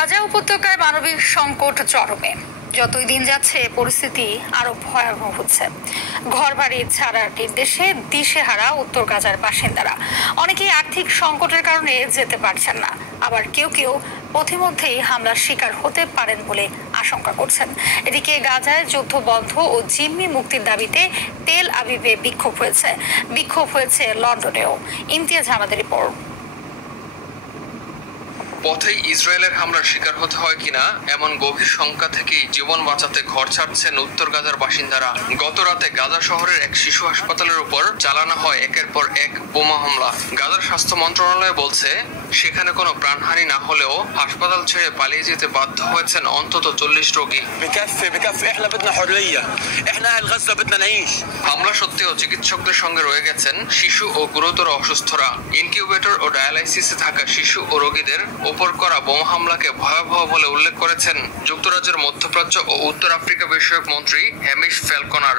গাজা উপত্যকায় মানবিক সংকট চরমে। যতই দিন যাচ্ছে পরিস্থিতি আরো ভয়াবহ হচ্ছে। ঘরবাড়ি ছাড়ার নির্দেশে দিশেহারা উত্তর গাজার বাসিন্দারা। অনেকেই আর্থিক সংকটের কারণে যেতে পারছেন না, আবার কেউ কেউ পথিমধ্যেই হামলার শিকার হতে পারেন বলে আশঙ্কা করছেন। এদিকে গাজায় যুদ্ধ বন্ধ ও জিম্মি মুক্তির দাবিতে তেল আবিবে বিক্ষোভ হয়েছে লন্ডনেও। ইমতিয়াজ আহমেদের রিপোর্ট। পথে ইসরায়েলের হামলার শিকার হতে হয় কিনা এমন গভীর শঙ্কা থেকেই জীবন বাঁচাতে ঘর ছাড়ছেন উত্তর গাজার বাসিন্দারা। গত রাতে গাজা শহরের এক শিশু হাসপাতালের উপর চালানো হয় একের পর এক বোমা হামলা। গাজার স্বাস্থ্য মন্ত্রণালয় বলছে সেখানে কোনো প্রাণহানি না হলেও হাসপাতাল ছেড়ে পালিয়ে যেতে বাধ্য হয়েছেন অন্তত 40 রোগী। হামলা সত্ত্বেও চিকিৎসকদের সঙ্গে রয়ে গেছেন শিশু ও গুরুতর অসুস্থরা। ইনকিউবেটর ও ডায়ালাইসিসে থাকা শিশু ও রোগীদের উপর করা বোমা হামলাকে ভয়াবহ বলে উল্লেখ করেছেন যুক্তরাজ্যের মধ্যপ্রাচ্য ও উত্তর আফ্রিকা বিষয়ক মন্ত্রী হ্যামিশ ফ্যালকনার।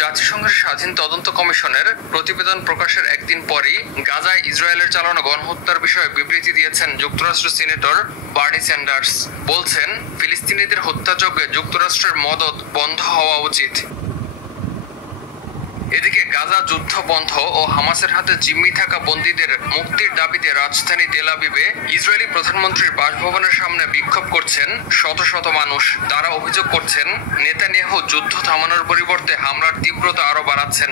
জাতিসংঘের স্বাধীন তদন্ত কমিশনের প্রতিবেদন প্রকাশের একদিন পরই গাজায় ইসরায়েলের চালানো গণহত্যার বিষয়ে বিবৃতি দিয়েছেন যুক্তরাষ্ট্রের সিনেটর বার্নি স্যান্ডার্স। বলছেন, ফিলিস্তিনিদের হত্যাযজ্ঞে যুক্তরাষ্ট্রের মদদ বন্ধ হওয়া উচিত। এদিকে গাজা যুদ্ধ বন্ধ ও হামাসের হাতে জিম্মি থাকা বন্দীদের মুক্তির দাবিতে রাজধানী তেল আবিবে ইসরায়েলি প্রধানমন্ত্রীর বাসভবনের সামনে বিক্ষোভ করছেন শত শত মানুষ। তারা অভিযোগ করছেন, নেতানিয়াহু যুদ্ধ থামানোর পরিবর্তে হামলার তীব্রতা আরো বাড়াচ্ছেন।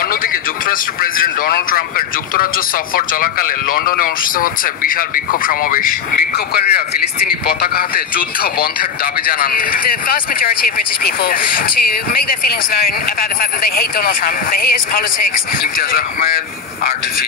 অন্যদিকে যুক্তরাষ্ট্রের প্রেসিডেন্ট ডোনাল্ড ট্রাম্পের যুক্তরাজ্য সফর চলাকালে লন্ডনে অনুষ্ঠিত হচ্ছে বিশাল বিক্ষোভ সমাবেশ। বিক্ষোভকারীরা ফিলিস্তিনি পতাকা হাতে যুদ্ধ বন্ধের দাবি জানান। British people to make their feelings known about the fact that they hate Donald Trump, they hate his politics. Imtiaz Ahmed, RTV।